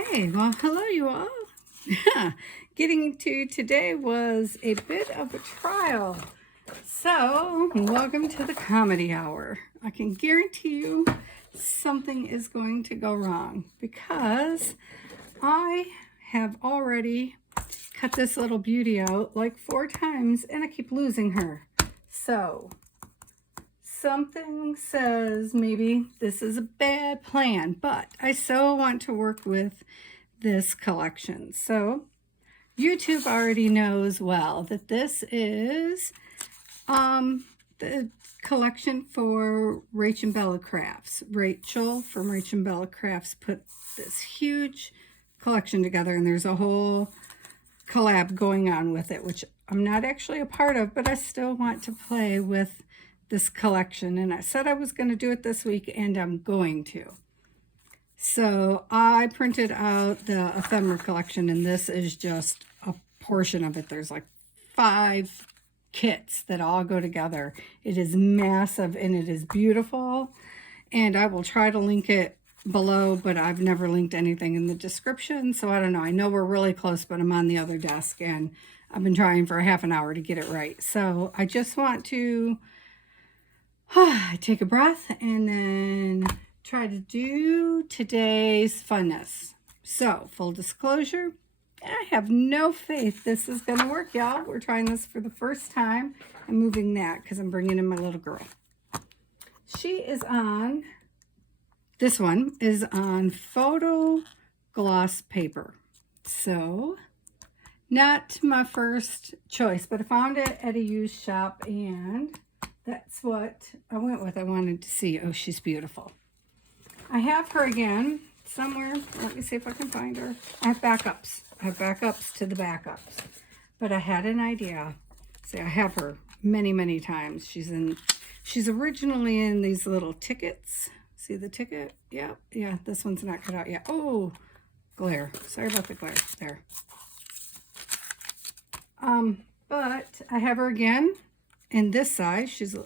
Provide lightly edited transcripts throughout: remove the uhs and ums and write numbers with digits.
Okay, well, hello you all. Getting to today was a bit of a trial. So, welcome to the comedy hour. I can guarantee you something is going to go wrong because I have already cut this little beauty out like 4 times and I keep losing her. So, something says maybe this is a bad plan, but I so want to work with this collection. So YouTube already knows well that this is the collection for Rach and Bella Crafts. Rachel from Rach and Bella Crafts put this huge collection together, and there's a whole collab going on with it, which I'm not actually a part of, but I still want to play with this collection, and I said I was going to do it this week, and I'm going to. So I printed out the ephemera collection, and this is just a portion of it. There's like 5 kits that all go together. It is massive and it is beautiful, and I will try to link it below, but I've never linked anything in the description, so I don't know. I know we're really close, but I'm on the other desk and I've been trying for a half an hour to get it right. So I just want to take a breath and then try to do today's funness. So, full disclosure, I have no faith this is going to work, y'all. We're trying this for the first time. I'm moving that because I'm bringing in my little girl. She is on, this one is on photo gloss paper. So, not my first choice, but I found it at a used shop and that's what I went with. I wanted to see. Oh, she's beautiful. I have her again somewhere. Let me see if I can find her. I have backups. I have backups to the backups. But I had an idea. See, I have her many, many times. She's originally in these little tickets. See the ticket? Yeah, this one's not cut out yet. Oh, glare. Sorry about the glare. There. But I have her again in this size. She's a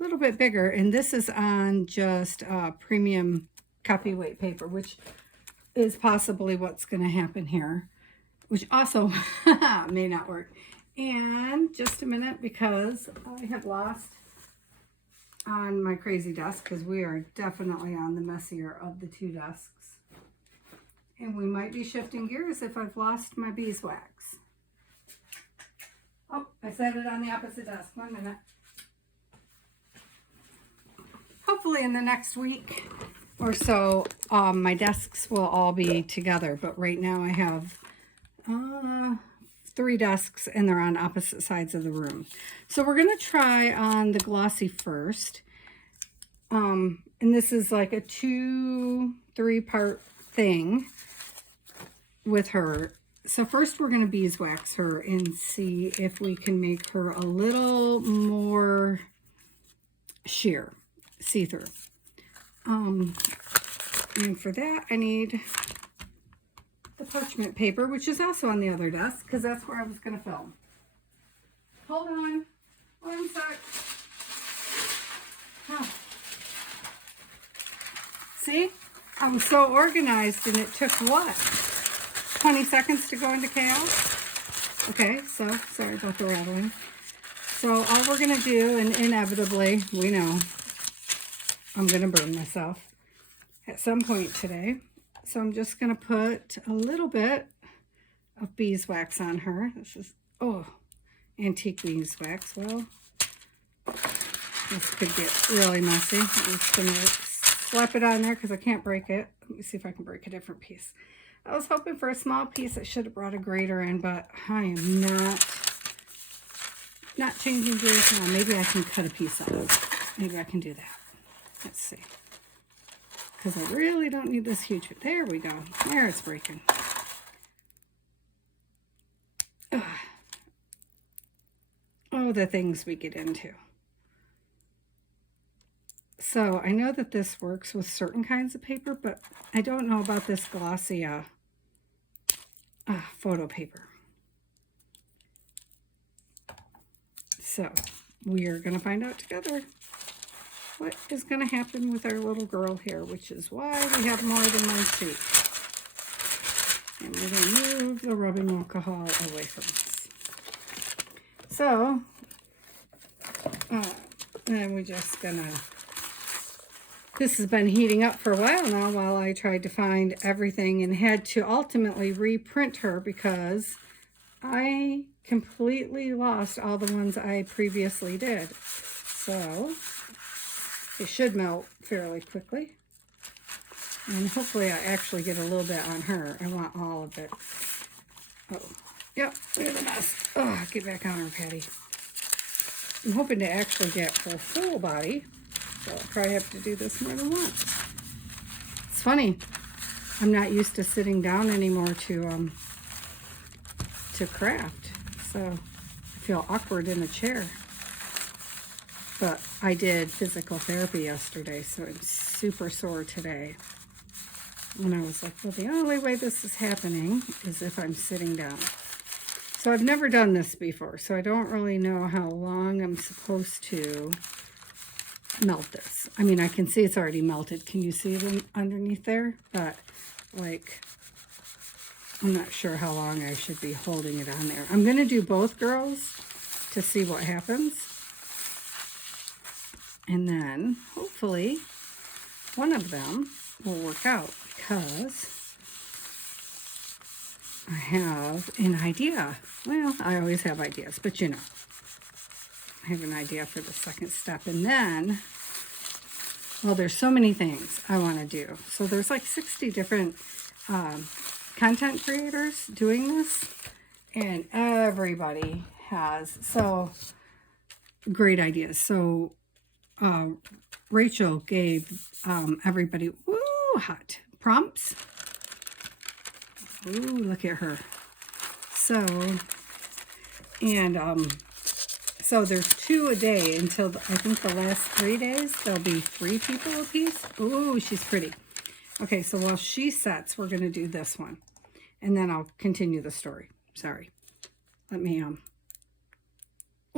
little bit bigger, and this is on just premium copyweight paper, which is possibly what's going to happen here, which also may not work. And just a minute, because I have lost on my crazy desk, because we are definitely on the messier of the 2 desks, and we might be shifting gears if I've lost my beeswax. Oh, I set it on the opposite desk. 1 minute. Hopefully in the next week or so, my desks will all be together. But right now I have 3 desks and they're on opposite sides of the room. So we're going to try on the glossy first. And this is like a 2-3 part thing with her. So first we're going to beeswax her and see if we can make her a little more sheer, see-through. And for that I need the parchment paper, which is also on the other desk, because that's where I was going to film. Hold on. 1 sec. Huh. See? I was so organized and it took what? 20 seconds to go into chaos. Okay, so sorry about the rattling. So all we're going to do, and inevitably, we know I'm going to burn myself at some point today. So I'm just going to put a little bit of beeswax on her. This is, antique beeswax. Well, this could get really messy. I'm just going to slap it on there because I can't break it. Let me see if I can break a different piece. I was hoping for a small piece. I should have brought a grater in, but I am not changing gears now. Maybe I can cut a piece off. Maybe I can do that. Let's see. Because I really don't need this huge. There we go. There, it's breaking. Ugh. Oh, the things we get into. So I know that this works with certain kinds of paper, but I don't know about this glossy photo paper. So we are going to find out together. what is going to happen with our little girl here, which is why we have more than one seat. And we're going to move the rubbing alcohol away from us. So, and we're just going to, this has been heating up for a while now while I tried to find everything and had to ultimately reprint her because I completely lost all the ones I previously did. So, it should melt fairly quickly. And hopefully I actually get a little bit on her. I want all of it. Oh, yep, look at the mess. Oh, get back on her, Patty. I'm hoping to actually get her whole body. So I'll probably have to do this more than once. It's funny. I'm not used to sitting down anymore to craft. So I feel awkward in a chair. But I did physical therapy yesterday, so I'm super sore today. And I was like, well, the only way this is happening is if I'm sitting down. So I've never done this before, so I don't really know how long I'm supposed to melt this. I mean, I can see it's already melted. Can you see them underneath there? But, like, I'm not sure how long I should be holding it on there. I'm going to do both girls to see what happens. And then, hopefully, one of them will work out because I have an idea. Well, I always have ideas, but you know, I have an idea for the second step. And then, well, there's so many things I want to do. So there's like 60 different content creators doing this, and everybody has so great ideas. So Rachel gave everybody, woo, hot prompts. Ooh, look at her. So, and so there's 2 a day until I think the last 3 days, there'll be 3 people a piece. Ooh, she's pretty. Okay, so while she sets, we're going to do this one. And then I'll continue the story. Sorry. Let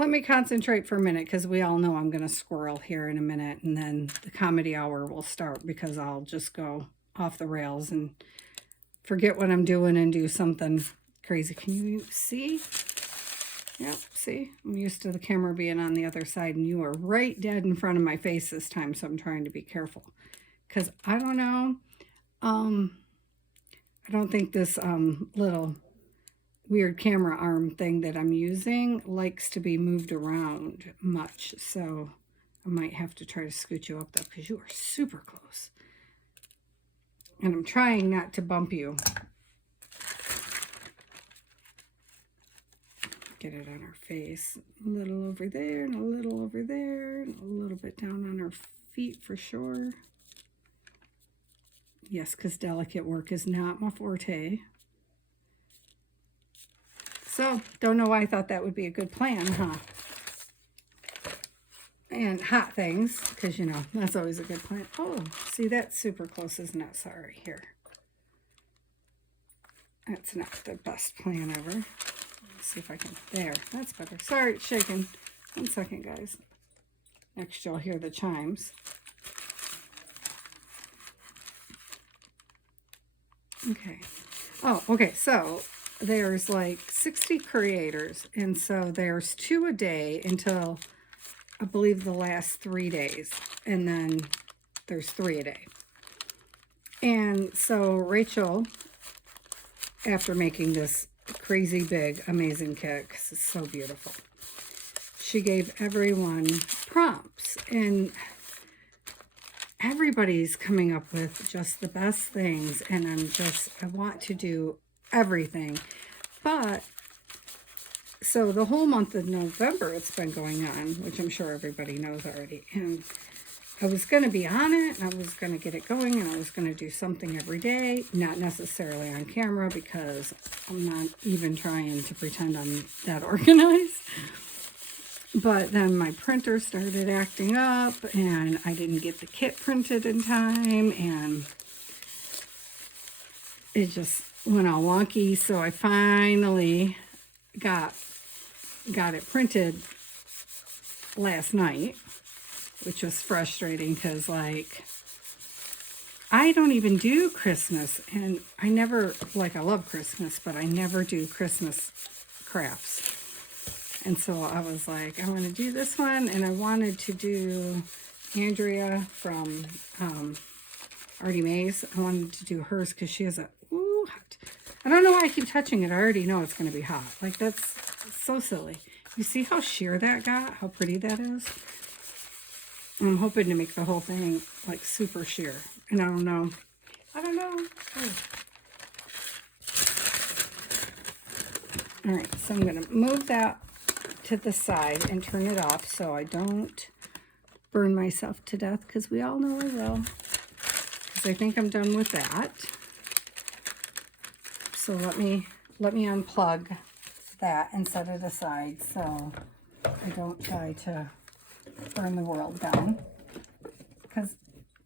me concentrate for a minute because we all know I'm going to squirrel here in a minute, and then the comedy hour will start because I'll just go off the rails and forget what I'm doing and do something crazy. Can you see? Yep, see? I'm used to the camera being on the other side, and you are right dead in front of my face this time, so I'm trying to be careful. Because I don't know, I don't think this little weird camera arm thing that I'm using likes to be moved around much, so I might have to try to scoot you up though because you are super close, and I'm trying not to bump you. Get it on her face, a little over there and a little over there and a little bit down on her feet for sure. Yes, because delicate work is not my forte. So, don't know why I thought that would be a good plan, huh? And hot things, because, you know, that's always a good plan. Oh, see, that's super close, isn't it? Sorry, here. That's not the best plan ever. Let's see if I can, there, that's better. Sorry, it's shaking. 1 second, guys. Next, you'll hear the chimes. Okay. Oh, okay, so there's like 60 creators, and so there's 2 a day until I believe the last 3 days, and then there's 3 a day. And so Rachel, after making this crazy big amazing kit, because it's so beautiful, she gave everyone prompts, and everybody's coming up with just the best things, and I want to do everything. But so the whole month of November it's been going on, which I'm sure everybody knows already, and I was going to be on it, and I was going to get it going, and I was going to do something every day, not necessarily on camera because I'm not even trying to pretend I'm that organized. But then my printer started acting up, and I didn't get the kit printed in time, and it just went all wonky. So I finally got it printed last night, which was frustrating because, like, I don't even do Christmas, and I never, like, I love Christmas, but I never do Christmas crafts. And so I was like, I want to do this one, and I wanted to do Andrea from Artie Mae's. I wanted to do hers because she has a, ooh, hot. I don't know why I keep touching it. I already know it's going to be hot. Like, that's so silly. You see how sheer that got? How pretty that is? I'm hoping to make the whole thing, like, super sheer. And I don't know. I don't know. Oh. All right, so I'm going to move that to the side and turn it off so I don't burn myself to death, because we all know I will. Because I think I'm done with that. So let me unplug that and set it aside so I don't try to burn the world down, because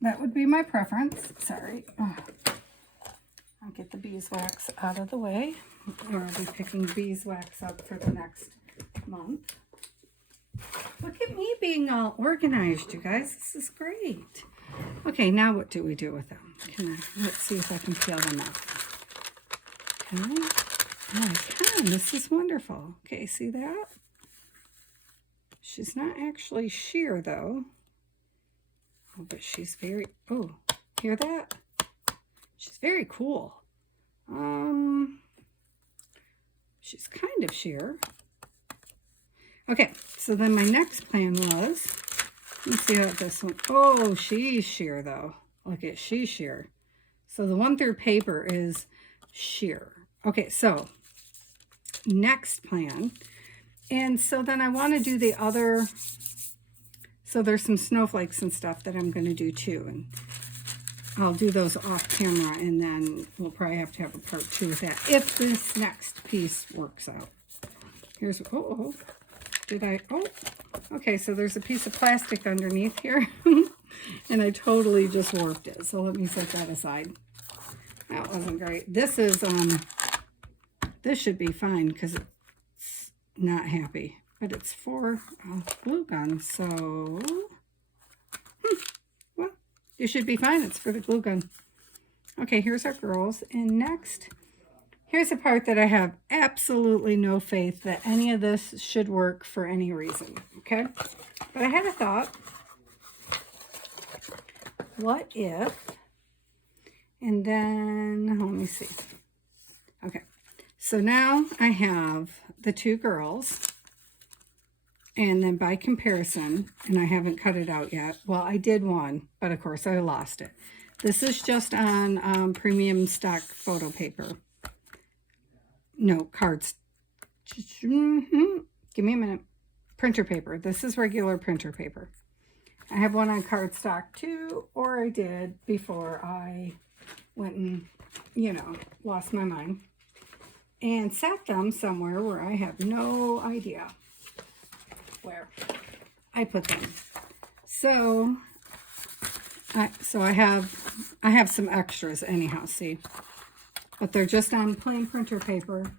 that would be my preference. Sorry. Oh. I'll get the beeswax out of the way, or I'll be picking beeswax up for the next month. Look at me being all organized, you guys. This is great. Okay, now what do we do with them? Let's see if I can peel them off. Can I? Oh, I can. This is wonderful. Okay, see that? She's not actually sheer, though. Oh, but she's very... Oh, hear that? She's very cool. She's kind of sheer. Okay, so then my next plan was... Let's see how this one... Oh, she's sheer, though. Look at, she's sheer. So the 1/3 paper is sheer. Okay, so next plan. And so then I want to do the other, so there's some snowflakes and stuff that I'm going to do too. And I'll do those off camera, and then we'll probably have to have a part 2 with that if this next piece works out. Here's, oh, did I, oh, okay, so there's a piece of plastic underneath here. And I totally just warped it. So let me set that aside. That wasn't great. This is, this should be fine because it's not happy. But it's for glue gun, so... well, it should be fine. It's for the glue gun. Okay, here's our girls. And next, here's a part that I have absolutely no faith that any of this should work for any reason. Okay? But I had a thought. What if... And then, let me see. Okay, so now I have the 2 girls, and then by comparison, and I haven't cut it out yet. Well, I did one, but of course I lost it. This is just on premium stock photo paper. No, cards. Give me a minute. Printer paper. This is regular printer paper. I have one on cardstock too, or I did before I went and, you know, lost my mind and sat them somewhere where I have no idea where I put them. So I have some extras anyhow, see, but they're just on plain printer paper,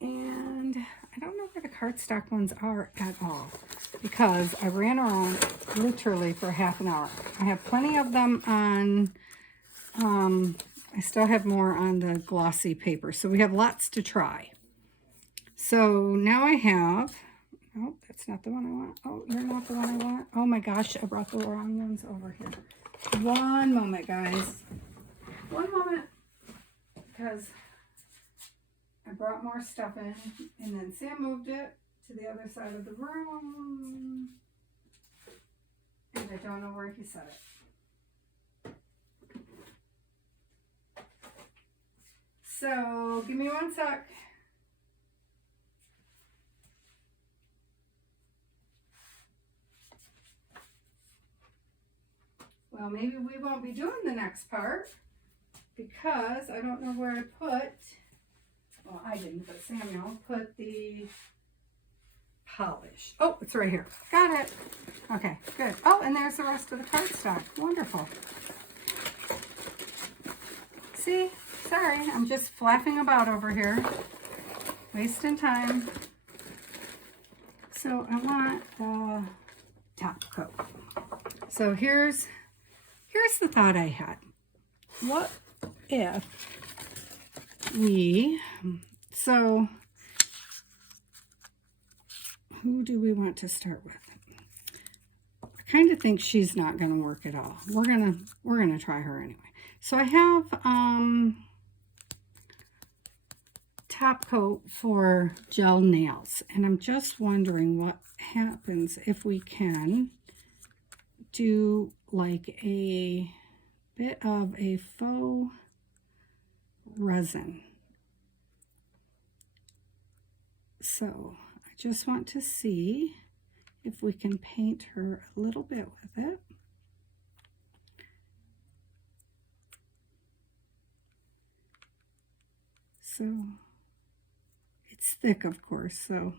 and I don't know where the cardstock ones are at all because I ran around literally for half an hour. I have plenty of them on, I still have more on the glossy paper. So we have lots to try. So now I have, oh, that's not the one I want. Oh, you're not the one I want. Oh my gosh, I brought the wrong ones over here. One moment, guys. One moment. Because I brought more stuff in, and then Sam moved it to the other side of the room. And I don't know where he set it. So, give me one sec. Well, maybe we won't be doing the next part because I don't know where I put, well, I didn't, but Samuel put the polish. Oh, it's right here. Got it. Okay, good. Oh, and there's the rest of the cardstock. Wonderful. See? Sorry, I'm just flapping about over here, wasting time. So I want the top coat. So here's the thought I had. What if so who do we want to start with? I kind of think she's not going to work at all. We're gonna try her anyway. So I have top coat for gel nails, and I'm just wondering what happens if we can do like a bit of a faux resin. So I just want to see if we can paint her a little bit with it. So it's thick, of course, so.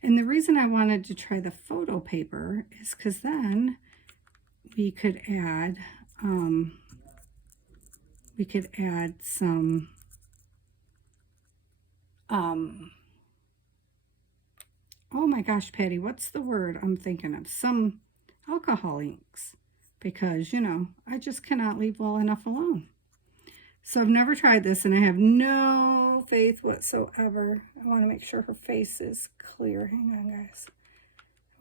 And the reason I wanted to try the photo paper is because then we could add some oh my gosh, Patty, what's the word I'm thinking of? Some alcohol inks, because, you know, I just cannot leave well enough alone. So I've never tried this, and I have no faith whatsoever. I want to make sure her face is clear. Hang on, guys.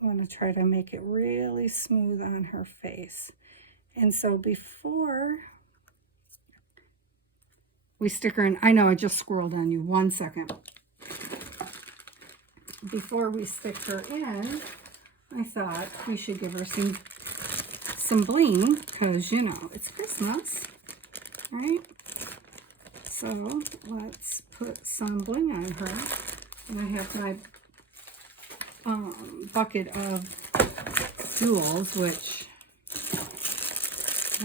I want to try to make it really smooth on her face. And so before we stick her in, I know I just squirreled on you. 1 second. Before we stick her in, I thought we should give her some bling, because, you know, it's Christmas, right? So let's put some bling on her. And I have my bucket of jewels, which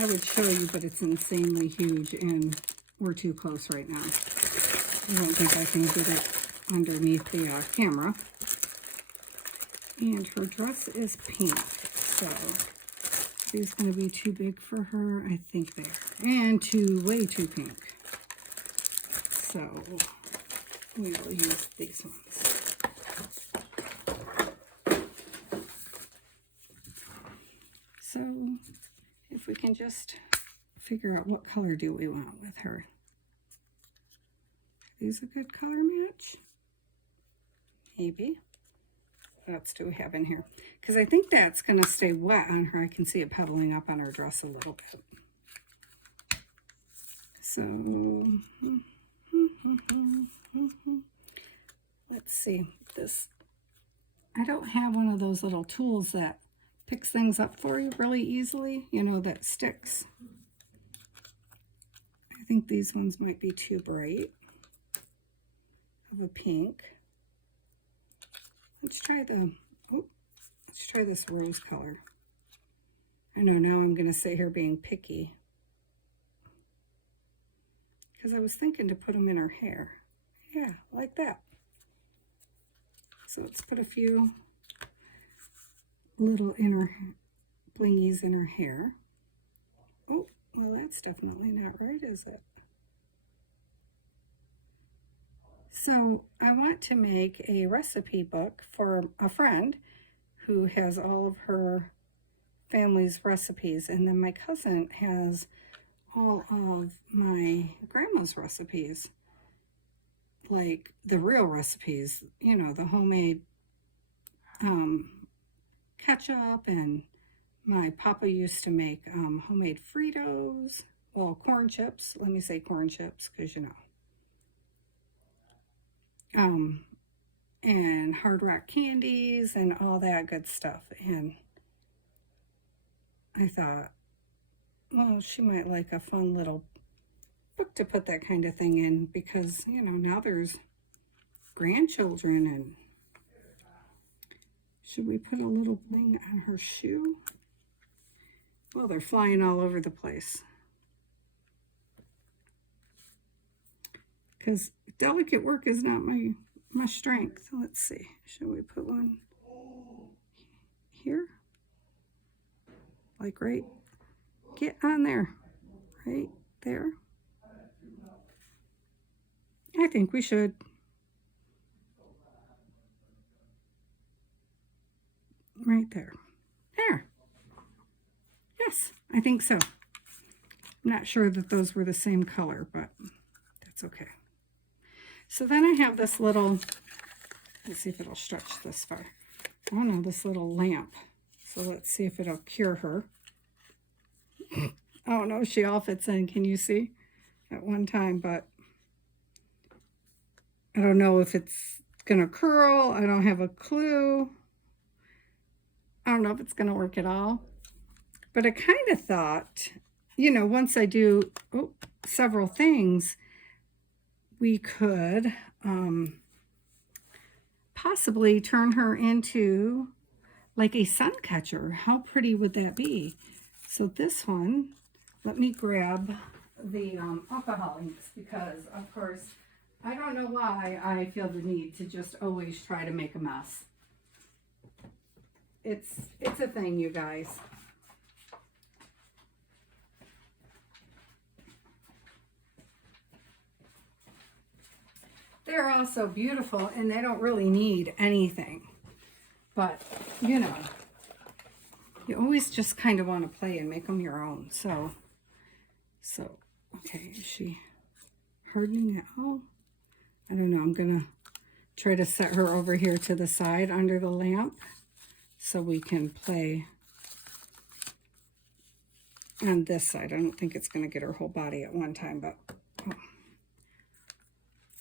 I would show you, but it's insanely huge, and we're too close right now. I don't think I can get it underneath the camera. And her dress is pink, so these going to be too big for her. I think they are, and way too pink. So we will use these ones. So if we can just figure out what color do we want with her. Are these a good color match? Maybe. What else do we have in here? Because I think that's going to stay wet on her. I can see it pebbling up on her dress a little bit. So let's see this. I don't have one of those little tools that picks things up for you really easily, you know, that sticks. I think these ones might be too bright of a pink. Let's try this rose color. I know now I'm going to sit here being picky, because I was thinking to put them in her hair. Yeah, like that. So let's put a few little inner blingies in her hair. Oh, well, that's definitely not right, is it? So I want to make a recipe book for a friend who has all of her family's recipes, and then my cousin has all of my grandma's recipes, like the real recipes, you know, the homemade ketchup, and my papa used to make homemade Fritos, well, corn chips, let me say corn chips, because, you know, and Hard Rock candies and all that good stuff. And I thought, well, she might like a fun little book to put that kind of thing in, because, you know, now there's grandchildren. And should we put a little bling on her shoe? Well, they're flying all over the place, because delicate work is not my strength. Let's see. Should we put one here? Like right, get on there, right there. I think we should. Right there. There. Yes, I think so. I'm not sure that those were the same color, but that's okay. So then I have this little, let's see if it'll stretch this far. Oh no, this little lamp. So let's see if it'll cure her. Oh no, she all fits in, can you see? At one time, but I don't know if it's gonna curl. I don't have a clue. I don't know if it's gonna work at all. But I kind of thought, you know, once I do several things, we could possibly turn her into like a sun catcher. How pretty would that be? So this one, let me grab the alcohol inks because, of course, I don't know why I feel the need to just always try to make a mess. It's a thing, you guys. They're all so beautiful and they don't really need anything. But, you know, you always just kind of want to play and make them your own. So, okay, is she hardening it? Oh, I don't know. I'm going to try to set her over here to the side under the lamp so we can play on this side. I don't think it's going to get her whole body at one time, but... Oh.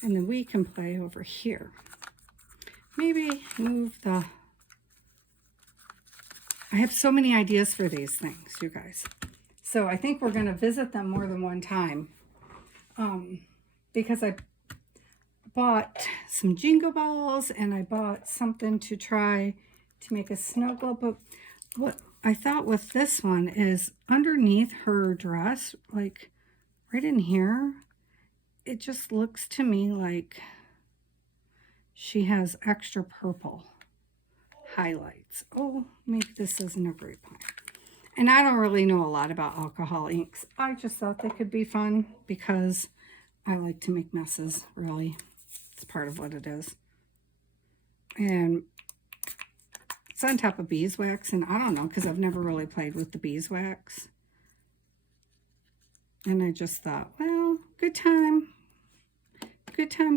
And then we can play over here. Maybe move the... I have so many ideas for these things, you guys. So I think we're going to visit them more than one time. Because I bought some jingle balls and I bought something to try to make a snow globe. But what I thought with this one is underneath her dress, like right in here, it just looks to me like she has extra purple highlights. Oh, maybe this isn't a great point. And I don't really know a lot about alcohol inks. I just thought they could be fun because I like to make messes, really. It's part of what it is. And it's on top of beeswax, and I don't know, because I've never really played with the beeswax. And I just thought, well, good time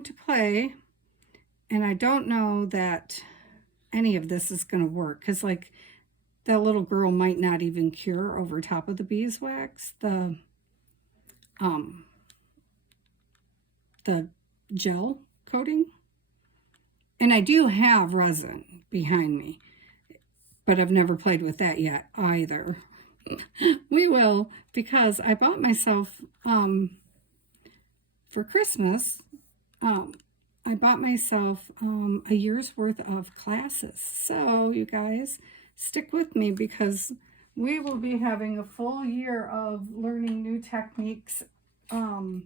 to play. And I don't know that any of this is going to work, because like that little girl might not even cure over top of the beeswax, the gel coating. And I do have resin behind me, but I've never played with that yet either. We will, because I bought myself for Christmas, I bought myself a year's worth of classes. So you guys, stick with me because we will be having a full year of learning new techniques. Oh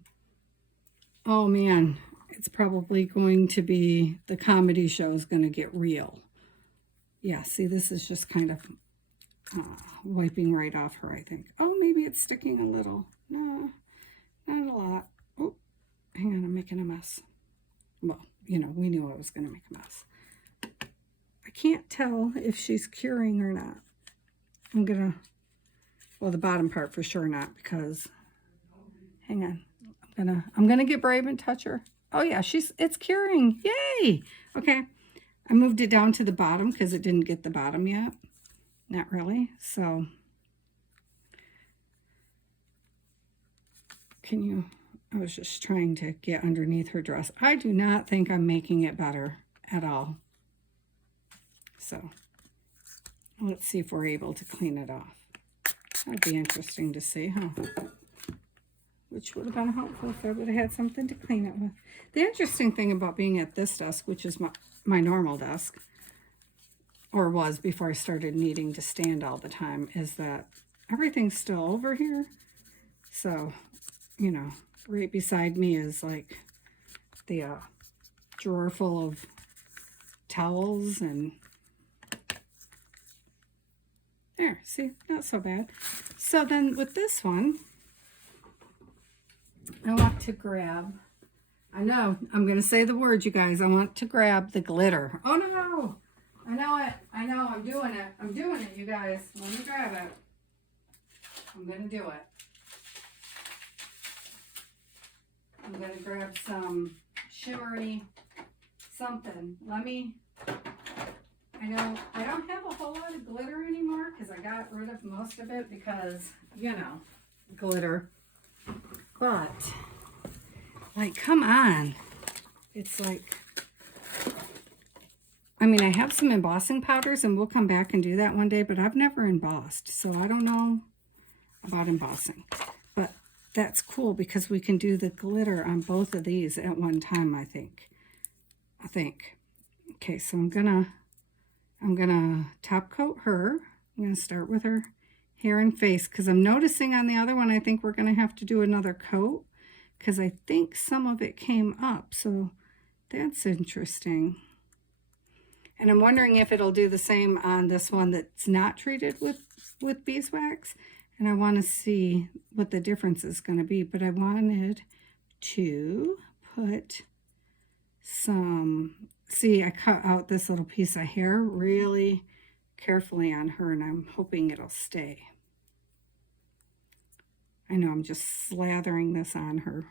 man, it's probably going to be, the comedy show is going to get real. Yeah, see, this is just kind of wiping right off her, I think. Oh, maybe it's sticking a little. No, not a lot. Oh, hang on, I'm making a mess. Well, you know, we knew I was going to make a mess. I can't tell if she's curing or not. I'm going to, well, the bottom part for sure not, because, hang on. I'm gonna get brave and touch her. Oh yeah, it's curing. Yay! Okay. I moved it down to the bottom because it didn't get the bottom yet. Not really. So I was just trying to get underneath her dress. I do not think I'm making it better at all. So let's see if we're able to clean it off. That'd be interesting to see, huh? Which would have been helpful if I would have had something to clean it with. The interesting thing about being at this desk, which is my normal desk, or was before I started needing to stand all the time, is that everything's still over here. So, you know, right beside me is like the drawer full of towels and there, see, not so bad. So then with this one, I want to grab, I know, I'm going to say the word, you guys. I want to grab the glitter. Oh, no. I know it. I know. I'm doing it. I'm doing it, you guys. Let me grab it. I'm going to do it. I'm going to grab some shimmery something. Let me... I know I don't have a whole lot of glitter anymore because I got rid of most of it because, you know, glitter. But, like, come on. It's like... I mean, I have some embossing powders, and we'll come back and do that one day, but I've never embossed, so I don't know about embossing. But that's cool because we can do the glitter on both of these at one time, I think. Okay, so I'm gonna top coat her. I'm gonna start with her hair and face because I'm noticing on the other one, I think we're gonna have to do another coat because I think some of it came up, so that's interesting. And I'm wondering if it'll do the same on this one that's not treated with beeswax. And I want to see what the difference is going to be. But I wanted to put some... See, I cut out this little piece of hair really carefully on her, and I'm hoping it'll stay. I know I'm just slathering this on her.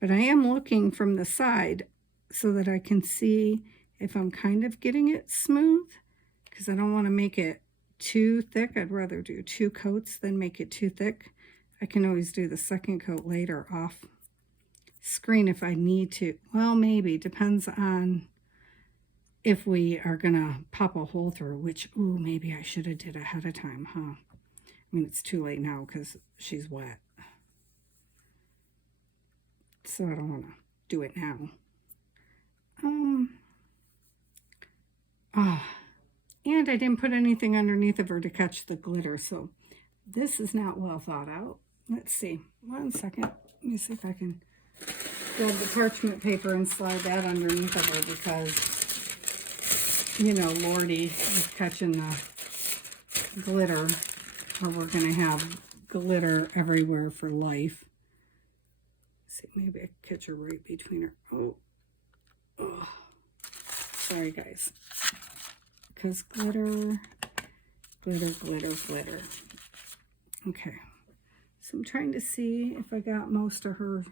But I am looking from the side so that I can see if I'm kind of getting it smooth, because I don't want to make it too thick. I'd rather do 2 coats than make it too thick. I can always do the second coat later off screen if I need to. Well, maybe. Depends on if we are going to pop a hole through, which, ooh, maybe I should have did ahead of time, huh? I mean, it's too late now because she's wet. So I don't want to do it now. And I didn't put anything underneath of her to catch the glitter, so this is not well thought out. Let's see. 1 second. Let me see if I can grab the parchment paper and slide that underneath of her because, you know, Lordy is catching the glitter, or we're going to have glitter everywhere for life. Let's see, maybe I can catch her right between her. Oh. Sorry, guys. Because glitter. Okay. So I'm trying to see if I got most of her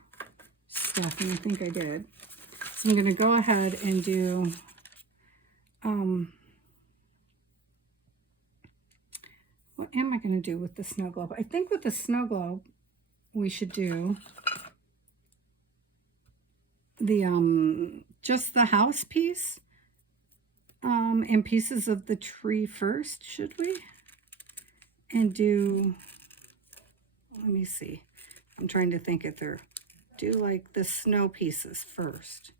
stuff, and I think I did. So I'm going to go ahead and do what am I going to do with the snow globe? I think with the snow globe we should do the just the house piece and pieces of the tree first, should we? And do, let me see, I'm trying to think if they're, do like the snow pieces first.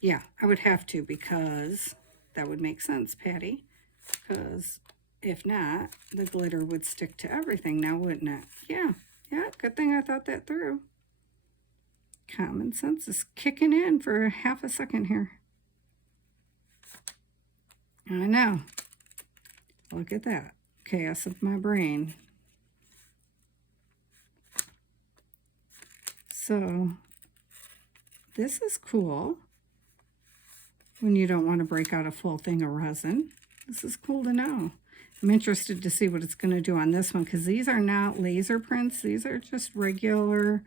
Yeah, I would have to, because that would make sense, Patty, because if not, the glitter would stick to everything now, wouldn't it? Yeah, good thing I thought that through. Common sense is kicking in for half a second here. I know. Look at that. Chaos of my brain. So, this is cool. When you don't want to break out a full thing of resin. This is cool to know. I'm interested to see what it's going to do on this one, because these are not laser prints. These are just regular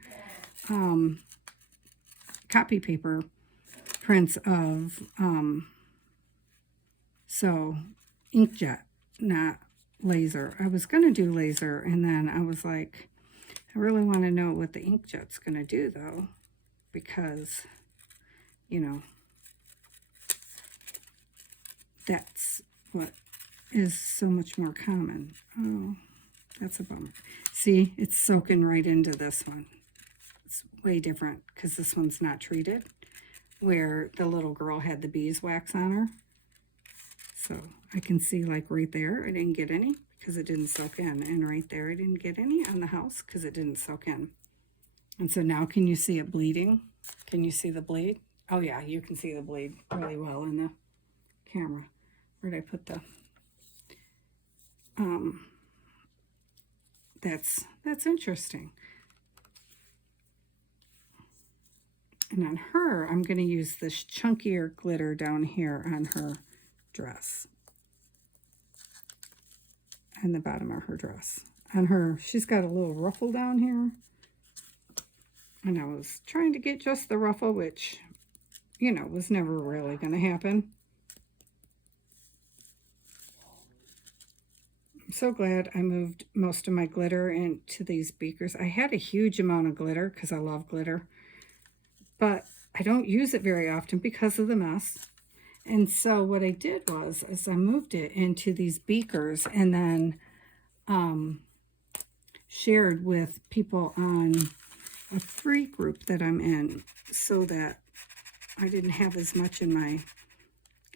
copy paper prints of so inkjet, not laser. I was going to do laser, and then I was like, I really want to know what the inkjet's going to do, though, because, you know, that's what is so much more common. Oh, that's a bummer. See, it's soaking right into this one. It's way different because this one's not treated, where the little girl had the beeswax on her. So I can see, like, right there, I didn't get any because it didn't soak in. And right there, I didn't get any on the house because it didn't soak in. And so now, can you see it bleeding? Can you see the bleed? Oh, yeah, you can see the bleed really well in the camera. Where'd I put the... That's interesting. And on her, I'm going to use this chunkier glitter down here on her dress. on the bottom of her dress. On her, she's got a little ruffle down here. And I was trying to get just the ruffle, which, you know, was never really going to happen. I'm so glad I moved most of my glitter into these beakers. I had a huge amount of glitter because I love glitter, but I don't use it very often because of the mess. And so what I did was I moved it into these beakers and then shared with people on a free group that I'm in so that I didn't have as much in my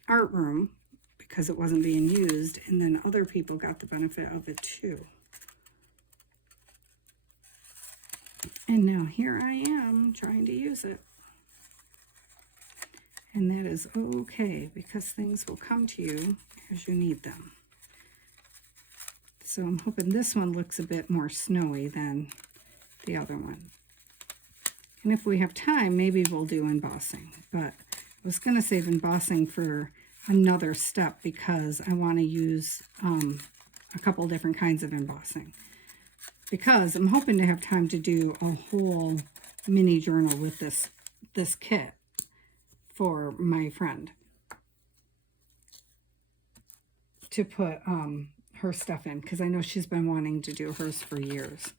art room because it wasn't being used, and then other people got the benefit of it too. And now here I am trying to use it. And that is okay because things will come to you as you need them. So I'm hoping this one looks a bit more snowy than the other one. And if we have time, maybe we'll do embossing. But I was going to save embossing for another step because I want to use a couple different kinds of embossing. Because I'm hoping to have time to do a whole mini journal with this kit for my friend to put her stuff in, because I know she's been wanting to do hers for years.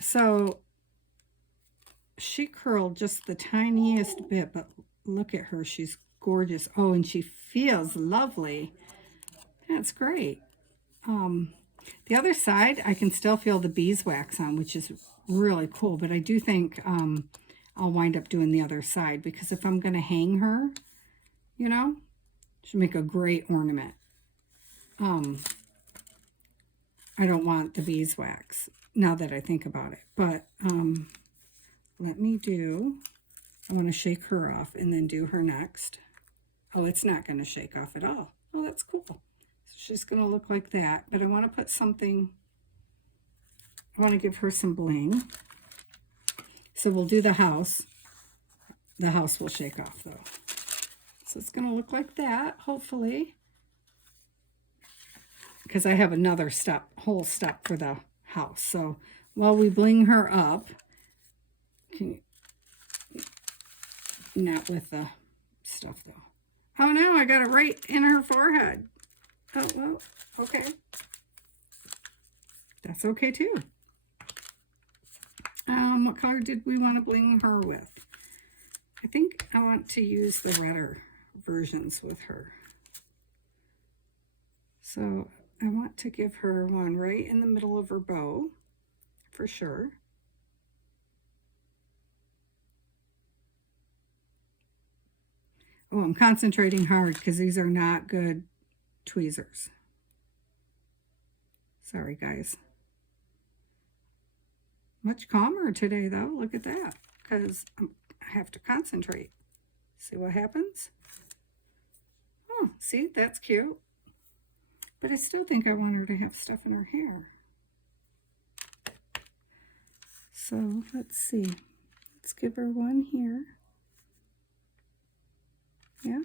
So she curled just the tiniest bit, but look at her. She's gorgeous. Oh, and she feels lovely. That's great. The other side, I can still feel the beeswax on, which is really cool, but I do think I'll wind up doing the other side, because if I'm going to hang her, you know, she'll make a great ornament. I don't want the beeswax now that I think about it, but let me I want to shake her off and then do her next. Oh, it's not going to shake off at all. Oh, that's cool. So she's going to look like that, but I want to put something, I want to give her some bling. So we'll do the house. The house will shake off though. So it's going to look like that, hopefully. Because I have another whole step for the house. So while we bling her up, not with the stuff though. Oh no, I got it right in her forehead. Oh, well, okay. That's okay too. What color did we want to bling her with? I think I want to use the redder versions with her. So I want to give her one right in the middle of her bow, for sure. Oh, I'm concentrating hard because these are not good tweezers. Sorry, guys. Much calmer today, though. Look at that, because I have to concentrate. See what happens? Oh, see, that's cute. But I still think I want her to have stuff in her hair. So let's see. Let's give her one here. Yeah.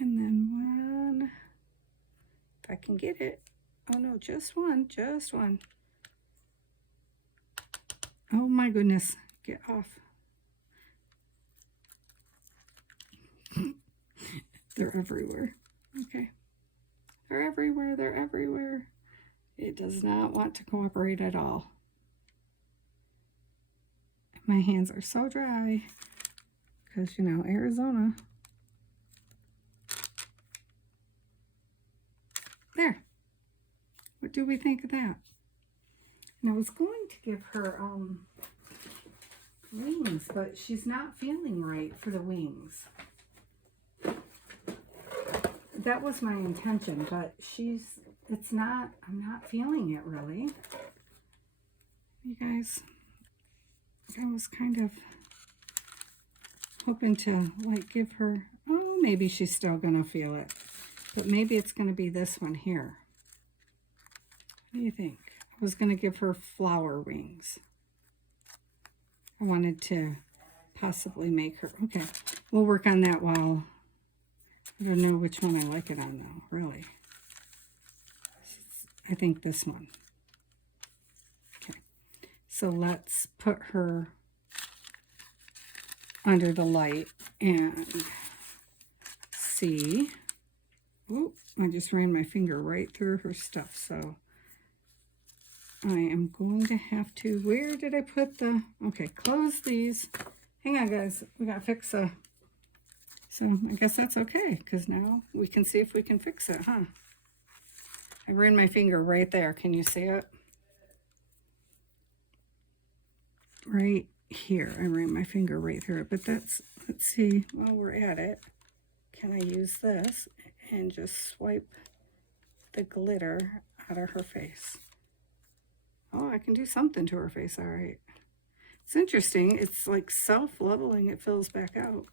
And then one, if I can get it. Oh no, just one, just one. Oh my goodness, get off. They're everywhere. Okay. They're everywhere, they're everywhere. It does not want to cooperate at all. My hands are so dry because, you know, Arizona. There. What do we think of that? And I was going to give her wings, but she's not feeling right for the wings. That was my intention, but I'm not feeling it really. You guys, I was kind of hoping to like give her, oh, maybe she's still gonna feel it, but maybe it's gonna be this one here. What do you think? I was gonna give her flower wings. I wanted to possibly make her, okay, we'll work on that while, I don't know which one I like it on though, really. I think this one. Okay, so let's put her under the light and see. Oh, I just ran my finger right through her stuff, so I am going to have to, where did I put the, okay, close these. Hang on, guys, we gotta fix so I guess that's okay, because now we can see if we can fix it, huh? I ran my finger right there. Can you see it? Right here. I ran my finger right through it. But that's, let's see, while we're at it, can I use this and just swipe the glitter out of her face? Oh, I can do something to her face. All right. It's interesting. It's like self-leveling. It fills back out.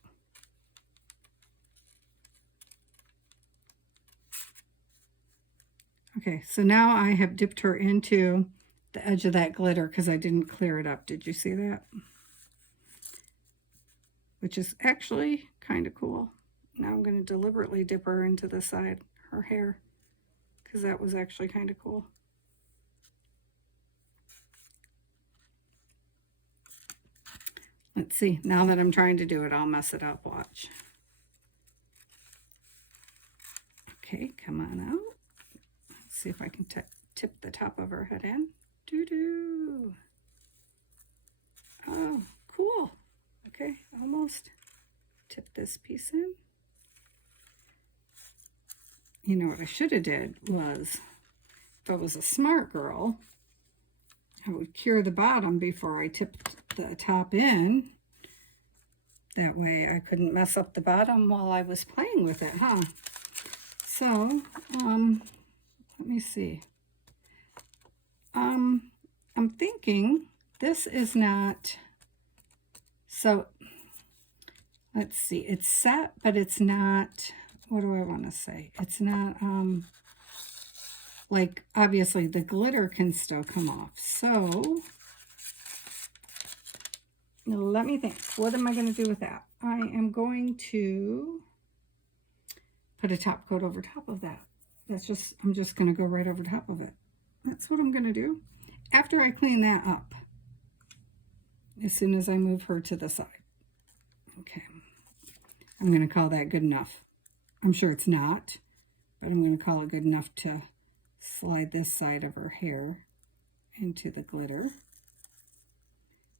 Okay, so now I have dipped her into the edge of that glitter because I didn't clear it up. Did you see that? Which is actually kind of cool. Now I'm going to deliberately dip her into the side, her hair, because that was actually kind of cool. Let's see. Now that I'm trying to do it, I'll mess it up. Watch. Okay, come on out. See if I can tip the top of her head in. Doo-doo. Oh, cool. Okay, almost. Tip this piece in. You know what I should have did was, if I was a smart girl, I would cure the bottom before I tipped the top in. That way I couldn't mess up the bottom while I was playing with it, huh? So, let me see. I'm thinking this is not, so let's see, it's set, but it's not, what do I want to say? It's not, like, obviously the glitter can still come off. So, let me think. What am I going to do with that? I am going to put a top coat over top of that. I'm just going to go right over top of it. That's what I'm going to do. After I clean that up, as soon as I move her to the side. Okay. I'm going to call that good enough. I'm sure it's not, but I'm going to call it good enough to slide this side of her hair into the glitter.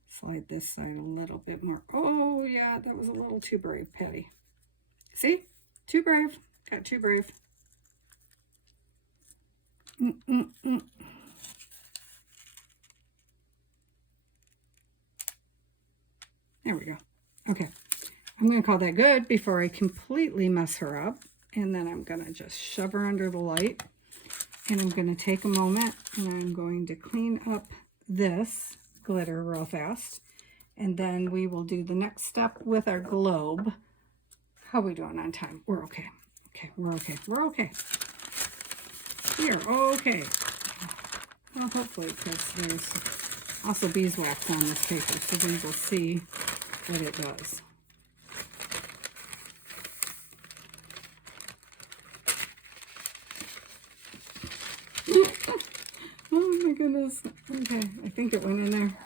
Slide this side a little bit more. Oh, yeah, that was a little too brave, Patty. See? Too brave. Got too brave. There we go. Okay. I'm going to call that good before I completely mess her up. And then I'm going to just shove her under the light. And I'm going to take a moment and I'm going to clean up this glitter real fast. And then we will do the next step with our globe. How are we doing on time? We're okay. Okay, we're okay. We're okay. We are okay. Well, hopefully, because there's also beeswax on this paper, so we will see what it does. Oh my goodness. Okay, I think it went in there.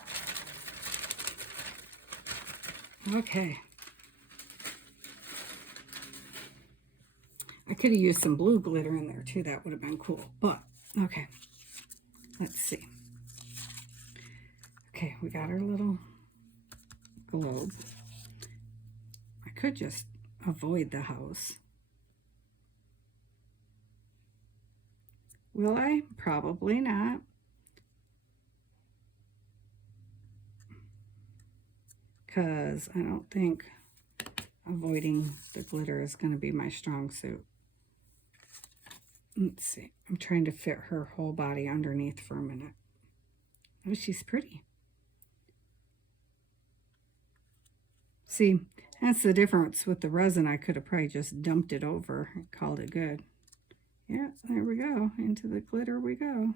Okay. I could have used some blue glitter in there too. That would have been cool. But, okay. Let's see. Okay, we got our little globe. I could just avoid the house. Will I? Probably not. Because I don't think avoiding the glitter is going to be my strong suit. Let's see. I'm trying to fit her whole body underneath for a minute. Oh, she's pretty. See, that's the difference with the resin. I could have probably just dumped it over and called it good. Yeah, there we go. Into the glitter we go.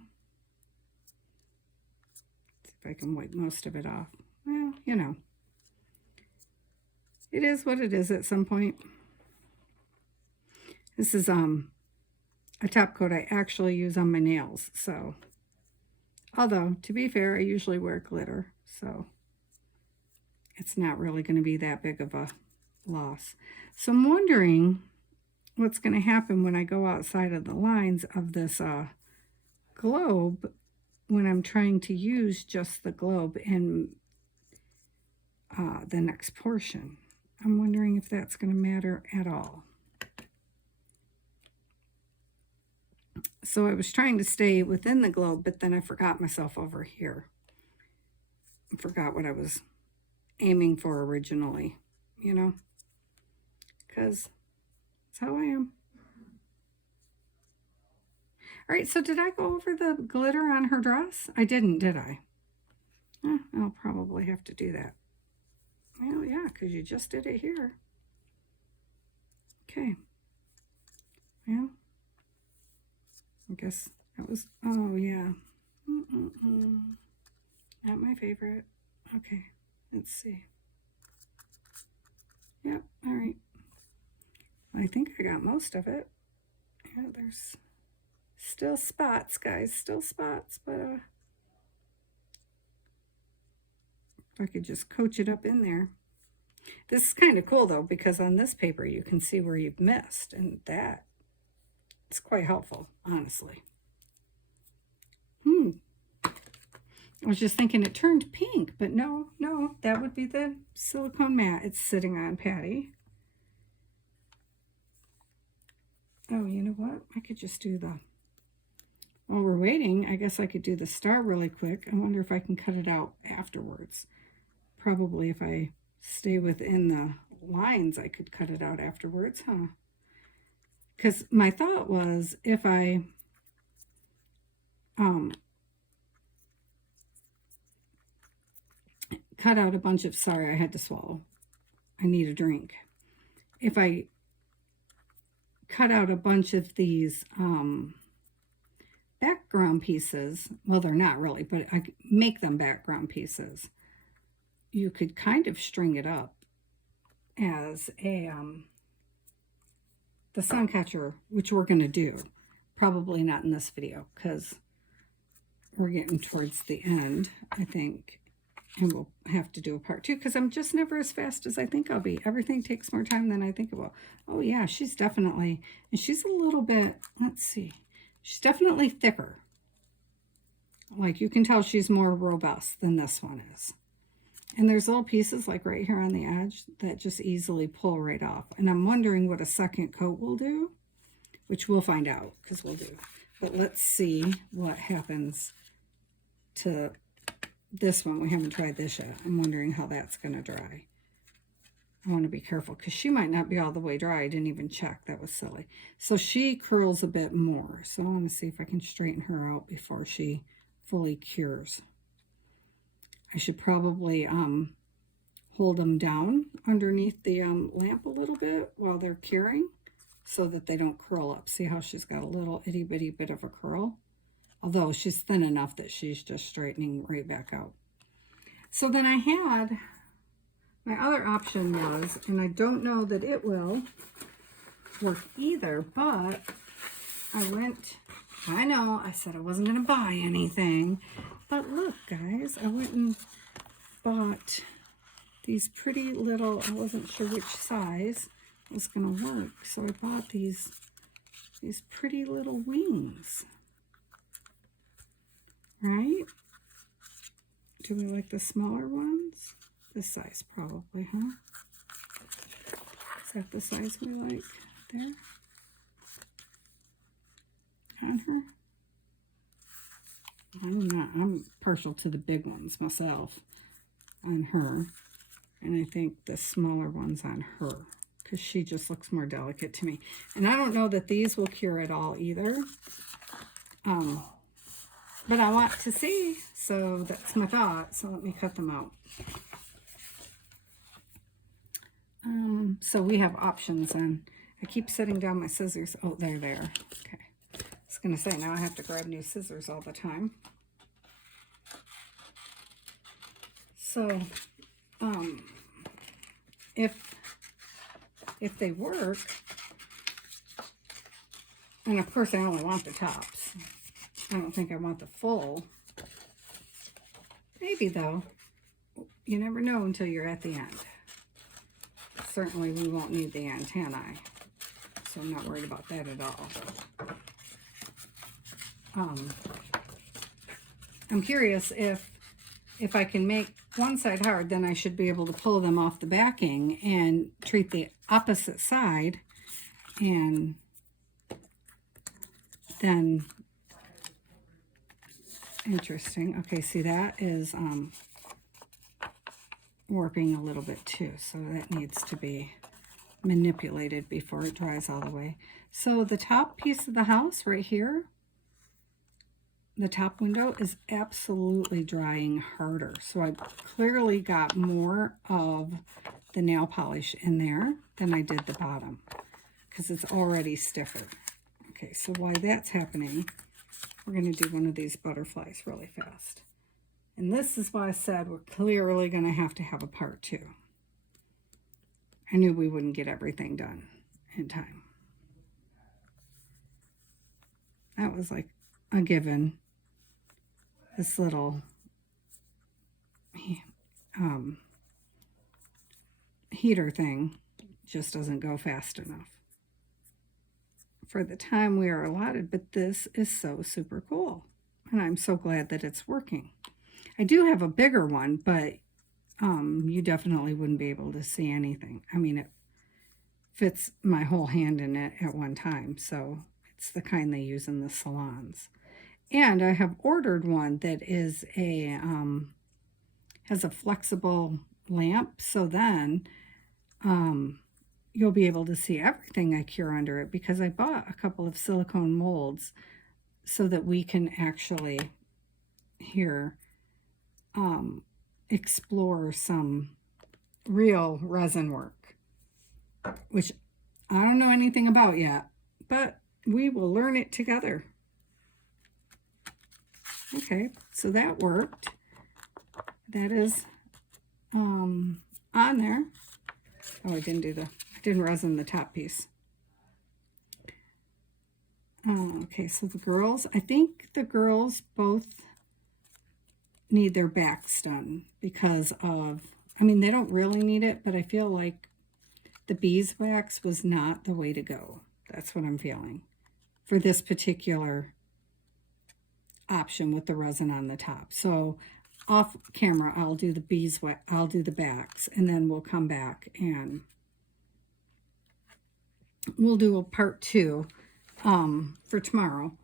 See if I can wipe most of it off. Well, you know. It is what it is at some point. This is a top coat I actually use on my nails. So, although, to be fair, I usually wear glitter. So, it's not really going to be that big of a loss. So, I'm wondering what's going to happen when I go outside of the lines of this globe when I'm trying to use just the globe in the next portion. I'm wondering if that's going to matter at all. So I was trying to stay within the globe, but then I forgot myself over here. I forgot what I was aiming for originally, you know, because that's how I am. All right, so did I go over the glitter on her dress? I didn't, did I? I'll probably have to do that. Well, yeah, because you just did it here. Okay. Well, I guess that was, oh, yeah. Not my favorite. Okay, let's see. Yep, all right. I think I got most of it. Yeah, there's still spots, guys, still spots, but if I could just coach it up in there. This is kind of cool, though, because on this paper you can see where you've missed, and that is quite helpful, honestly. I was just thinking it turned pink, but no, that would be the silicone mat it's sitting on, Patty. Oh, you know what? I could just do the, while we're waiting, I guess I could do the star really quick. I wonder if I can cut it out afterwards. Probably if I stay within the lines, I could cut it out afterwards, huh? Because my thought was if I cut out a bunch of, sorry, I had to swallow. I need a drink. If I cut out a bunch of these background pieces, well, they're not really, but I make them background pieces, you could kind of string it up as a the sun catcher, which we're going to do. Probably not in this video because we're getting towards the end, I think. And we'll have to do a part 2 because I'm just never as fast as I think I'll be. Everything takes more time than I think it will. Oh, yeah, she's definitely, and she's a little bit, let's see, she's definitely thicker. Like you can tell she's more robust than this one is. And there's little pieces like right here on the edge that just easily pull right off. And I'm wondering what a second coat will do, which we'll find out because we'll do. But let's see what happens to this one. We haven't tried this yet. I'm wondering how that's going to dry. I want to be careful because she might not be all the way dry. I didn't even check. That was silly. So she curls a bit more. So I want to see if I can straighten her out before she fully cures. I should probably hold them down underneath the lamp a little bit while they're curing so that they don't curl up. See how she's got a little itty bitty bit of a curl? Although she's thin enough that she's just straightening right back out. So then I had, my other option was, and I don't know that it will work either, but I went, I know, I said I wasn't going to buy anything, but look guys, I went and bought these pretty little, I wasn't sure which size was going to work, so I bought these pretty little wings. Right? Do we like the smaller ones? This size probably, huh? Is that the size we like there? On her? I'm partial to the big ones myself on her. And I think the smaller ones on her because she just looks more delicate to me. And I don't know that these will cure at all either. But I want to see, so that's my thought. So let me cut them out. So we have options, and I keep setting down my scissors. Oh, they're there. Okay. I was going to say, now I have to grab new scissors all the time. So, if they work, And of course I only want the tops. I don't think I want the full. Maybe though. You never know until you're at the end. Certainly we won't need the antennae. So I'm not worried about that at all. I'm curious if I can make one side hard, then I should be able to pull them off the backing and treat the opposite side, and then, interesting. Okay, see, that is warping a little bit too, so that needs to be manipulated before it dries all the way. So the top piece of the house right here, the top window is absolutely drying harder. So I clearly got more of the nail polish in there than I did the bottom because it's already stiffer. Okay, so while that's happening, we're going to do one of these butterflies really fast. And this is why I said we're clearly going to have a part 2. I knew we wouldn't get everything done in time. That was like a given. This little heater thing just doesn't go fast enough for the time we are allotted, but this is so super cool, and I'm so glad that it's working. I do have a bigger one, but you definitely wouldn't be able to see anything. I mean, it fits my whole hand in it at one time, so it's the kind they use in the salons. And I have ordered one that is has a flexible lamp, so then you'll be able to see everything I cure under it, because I bought a couple of silicone molds so that we can actually here explore some real resin work, which I don't know anything about yet, but we will learn it together. Okay, so that worked. That is on there. Oh, I didn't resin the top piece. Okay, so the girls, I think the girls both need their backs done because of, I mean, they don't really need it, but I feel like the beeswax was not the way to go. That's what I'm feeling for this particular option with the resin on the top. So off camera, I'll do the beeswax, I'll do the backs, and then we'll come back and we'll do a part 2 for tomorrow,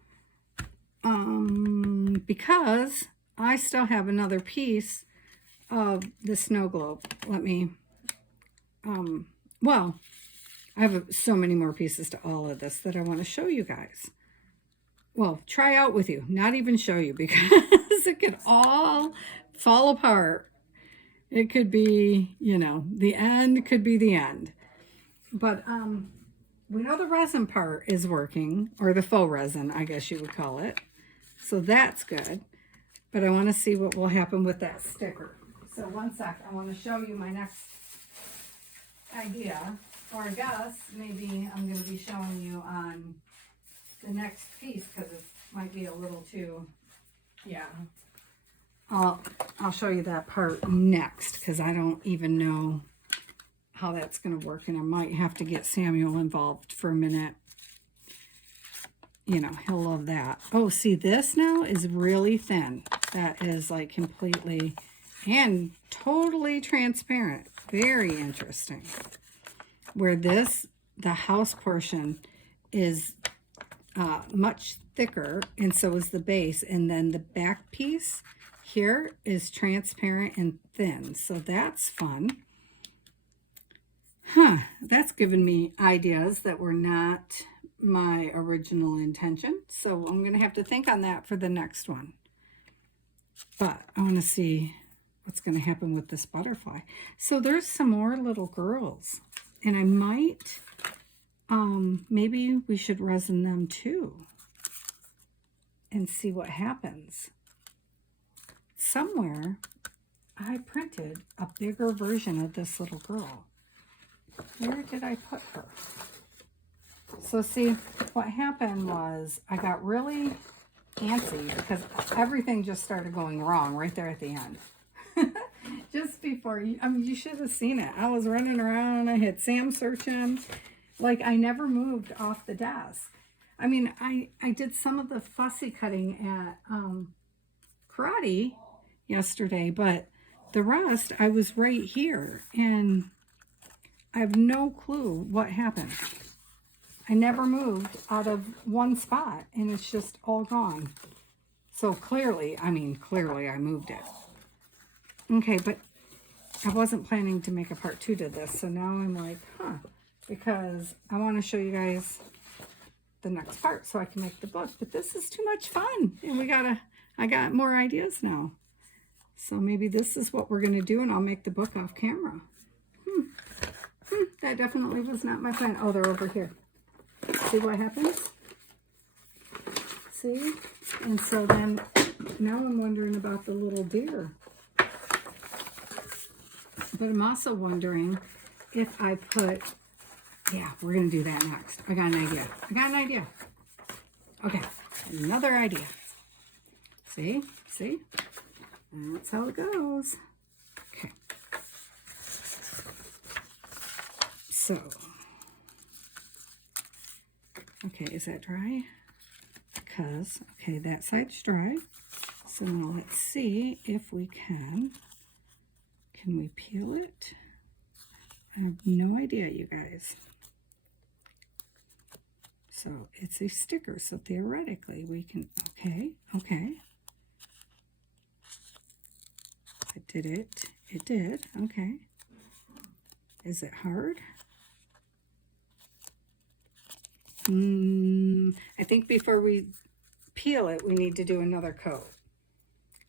because I still have another piece of the snow globe. Let me, well, I have so many more pieces to all of this that I want to show you guys. Well, try out with you, not even show you, because it could all fall apart. It could be, you know, the end could be the end. But we know the resin part is working, or the faux resin, I guess you would call it. So that's good. But I want to see what will happen with that sticker. So one sec, I want to show you my next idea. Or I guess maybe I'm going to be showing you on the next piece, because it might be a little too, yeah. I'll show you that part next, because I don't even know how that's going to work, and I might have to get Samuel involved for a minute. You know, he'll love that. Oh, see, this now is really thin. That is like completely and totally transparent. Very interesting. Where this, the house portion, is much thicker, and so is the base, and then the back piece here is transparent and thin, so that's fun. That's given me ideas that were not my original intention, so I'm gonna have to think on that for the next one. But I want to see what's going to happen with this butterfly. So there's some more little girls, and I might maybe we should resin them too and see what happens. Somewhere I printed a bigger version of this little girl. Where did I put her? So see, what happened was I got really antsy because everything just started going wrong right there at the end. Just before you, I mean, you should have seen it. I was running around. I had Sam searching. Like, I never moved off the desk. I mean, I did some of the fussy cutting at karate yesterday, but the rest, I was right here. And I have no clue what happened. I never moved out of one spot, and it's just all gone. So clearly I moved it. Okay, but I wasn't planning to make a part 2 to this, so now I'm like, because I want to show you guys the next part so I can make the book. But this is too much fun, and I got more ideas now. So maybe this is what we're going to do, and I'll make the book off camera. That definitely was not my plan. Oh, they're over here. See what happens? See? And so then, now I'm wondering about the little deer. But I'm also wondering if I put, yeah, we're going to do that next. I got an idea. Okay, another idea. See? That's how it goes. Okay. So, okay, is that dry? Because, okay, that side's dry. So now let's see if we can we peel it? I have no idea, you guys. So it's a sticker, so theoretically we can, okay. It did, okay. Is it hard? I think before we peel it, we need to do another coat.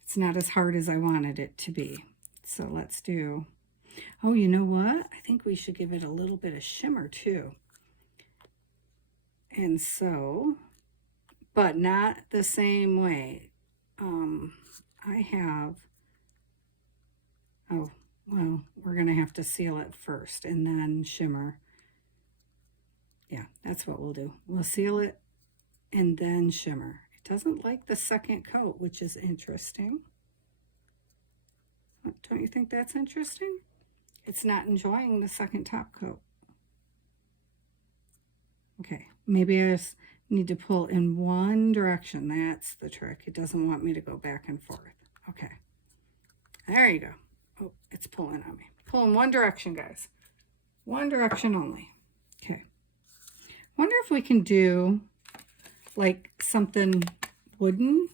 It's not as hard as I wanted it to be. So let's do, oh, you know what? I think we should give it a little bit of shimmer too. And so, but not the same way. I have, oh, well, we're going to have to seal it first and then shimmer. Yeah, that's what we'll do. We'll seal it and then shimmer. It doesn't like the second coat, which is interesting. Don't you think that's interesting? It's not enjoying the second top coat. Okay, maybe I just need to pull in one direction. That's the trick. It doesn't want me to go back and forth. Okay, there you go. Oh, it's pulling on me. Pull in one direction, guys. One direction only. Okay. Wonder if we can do like something wooden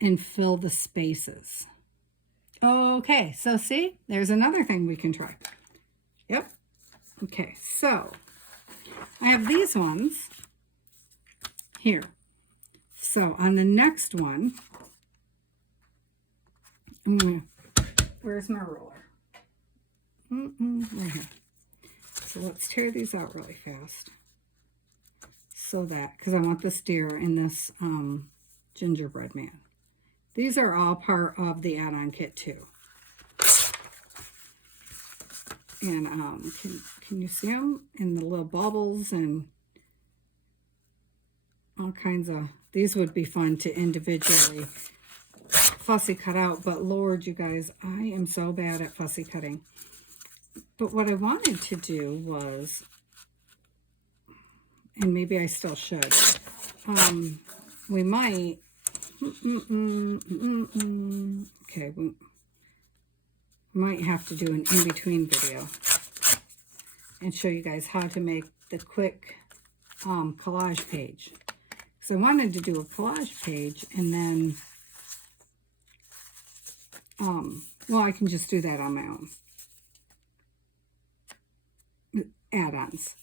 and fill the spaces. Okay, so see, there's another thing we can try. Yep. Okay, so I have these ones here. So on the next one, I'm gonna, where's my roller? Right here. So let's tear these out really fast. So that, because I want this deer and this gingerbread man. These are all part of the add-on kit too. And can you see them? And the little bubbles and all kinds of, these would be fun to individually fussy cut out, but Lord, you guys, I am so bad at fussy cutting. But what I wanted to do was, and maybe I still should, we might, okay, we might have to do an in-between video and show you guys how to make the quick collage page. So I wanted to do a collage page and then, well, I can just do that on my own. Add-ons.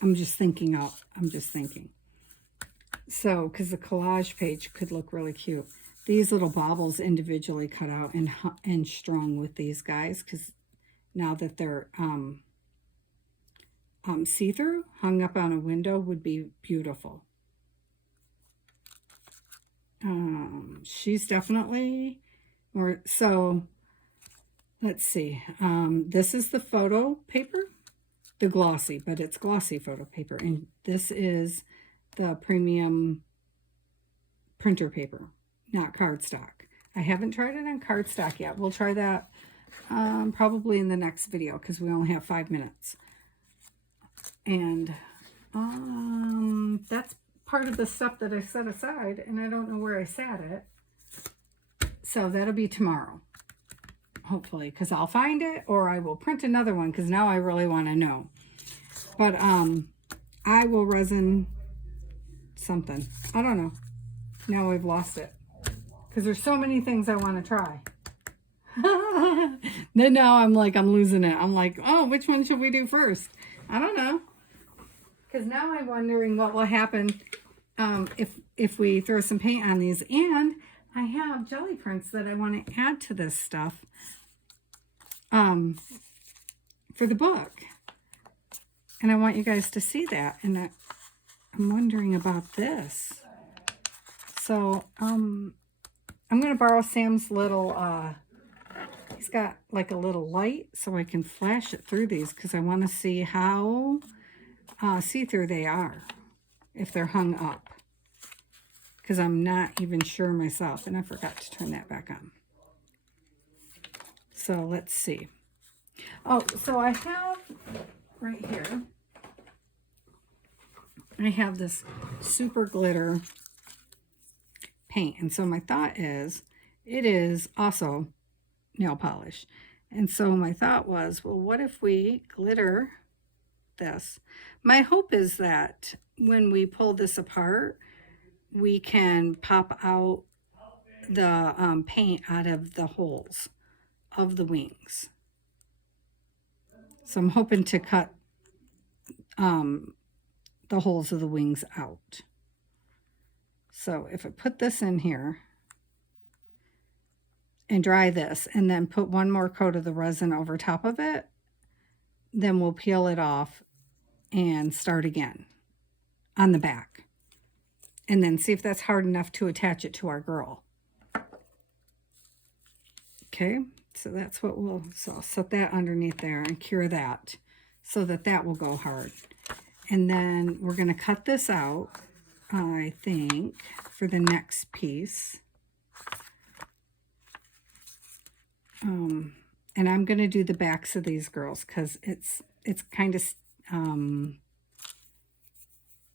I'm just thinking. So, because the collage page could look really cute. These little baubles individually cut out and strung with these guys, because now that they're see-through, hung up on a window would be beautiful. She's definitely, or so, let's see. This is the photo paper. the glossy, but it's glossy photo paper. And this is the premium printer paper, not cardstock. I haven't tried it on cardstock yet. We'll try that probably in the next video because we only have 5 minutes. And that's part of the stuff that I set aside, and I don't know where I sat it. So that'll be tomorrow, hopefully, because I'll find it, or I will print another one because now I really want to know. But I will resin something. I don't know. Now I've lost it because there's so many things I want to try. Then now I'm losing it. I'm like, oh, which one should we do first? I don't know. Because now I'm wondering what will happen if we throw some paint on these. And I have jelly prints that I want to add to this stuff for the book. And I want you guys to see that. And I'm wondering about this. So I'm going to borrow Sam's little, he's got like a little light so I can flash it through these because I want to see how see-through they are if they're hung up, because I'm not even sure myself, and I forgot to turn that back on. So let's see. Oh, so I have right here, I have this super glitter paint, and so my thought is it is also nail polish. And so my thought was, well, what if we glitter this? My hope is that when we pull this apart, we can pop out the paint out of the holes of the wings. So I'm hoping to cut the holes of the wings out. So if I put this in here and dry this and then put one more coat of the resin over top of it, then we'll peel it off and start again on the back. And then see if that's hard enough to attach it to our girl. Okay, so that's what so I'll set that underneath there and cure that so that that will go hard. And then we're going to cut this out, I think, for the next piece. And I'm going to do the backs of these girls because it's kind of,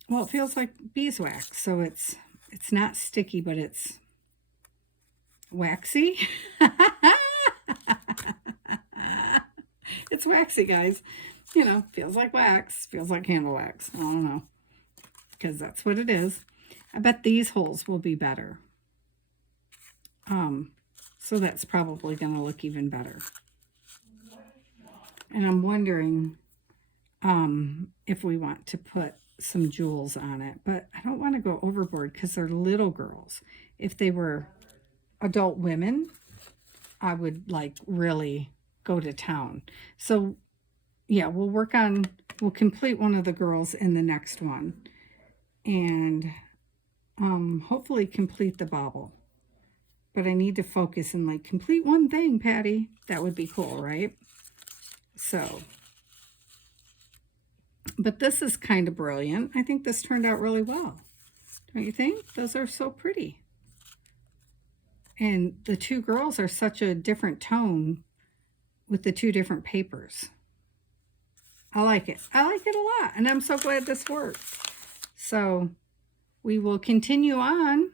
well, it feels like beeswax. So it's not sticky, but it's waxy. It's waxy, guys. You know, feels like wax, feels like candle wax. I don't know, because that's what it is. I bet these holes will be better. So that's probably going to look even better. And I'm wondering if we want to put some jewels on it, but I don't want to go overboard because they're little girls. If they were adult women, I would like really go to town. So yeah, we'll complete one of the girls in the next one, and hopefully complete the bauble. But I need to focus and like complete one thing, Patty. That would be cool, right? So, but this is kind of brilliant. I think this turned out really well. Don't you think? Those are so pretty. And the two girls are such a different tone with the two different papers. I like it. I like it a lot. And I'm so glad this worked. So we will continue on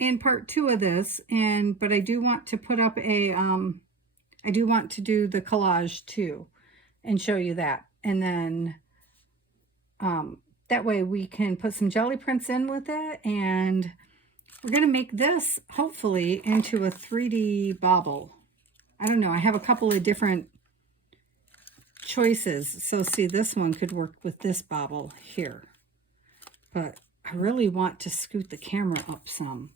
in part 2 of this. But I do want to put up a, I do want to do the collage too and show you that. And then that way we can put some jelly prints in with it. And we're going to make this hopefully into a 3D bauble. I don't know. I have a couple of different choices. So see, this one could work with this bauble here. But I really want to scoot the camera up some.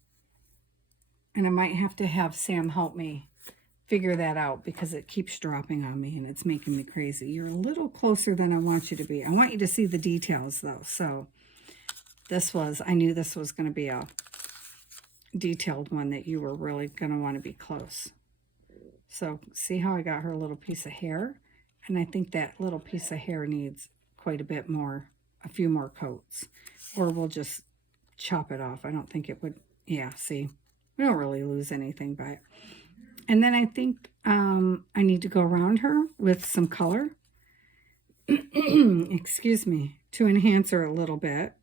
And I might have to have Sam help me figure that out because it keeps dropping on me and it's making me crazy. You're a little closer than I want you to be. I want you to see the details though. So this was, I knew this was going to be a detailed one that you were really going to want to be close. So see how I got her little piece of hair? And I think that little piece of hair needs quite a bit more, a few more coats. Or we'll just chop it off. I don't think it would, yeah, see, we don't really lose anything by it. And then I think I need to go around her with some color. Excuse me, to enhance her a little bit.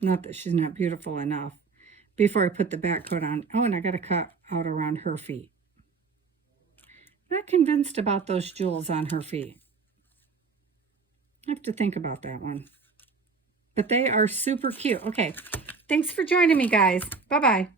Not that she's not beautiful enough. Before I put the back coat on. Oh, and I got to cut out around her feet. Not convinced about those jewels on her feet. I have to think about that one. But they are super cute. Okay, thanks for joining me, guys. Bye-bye.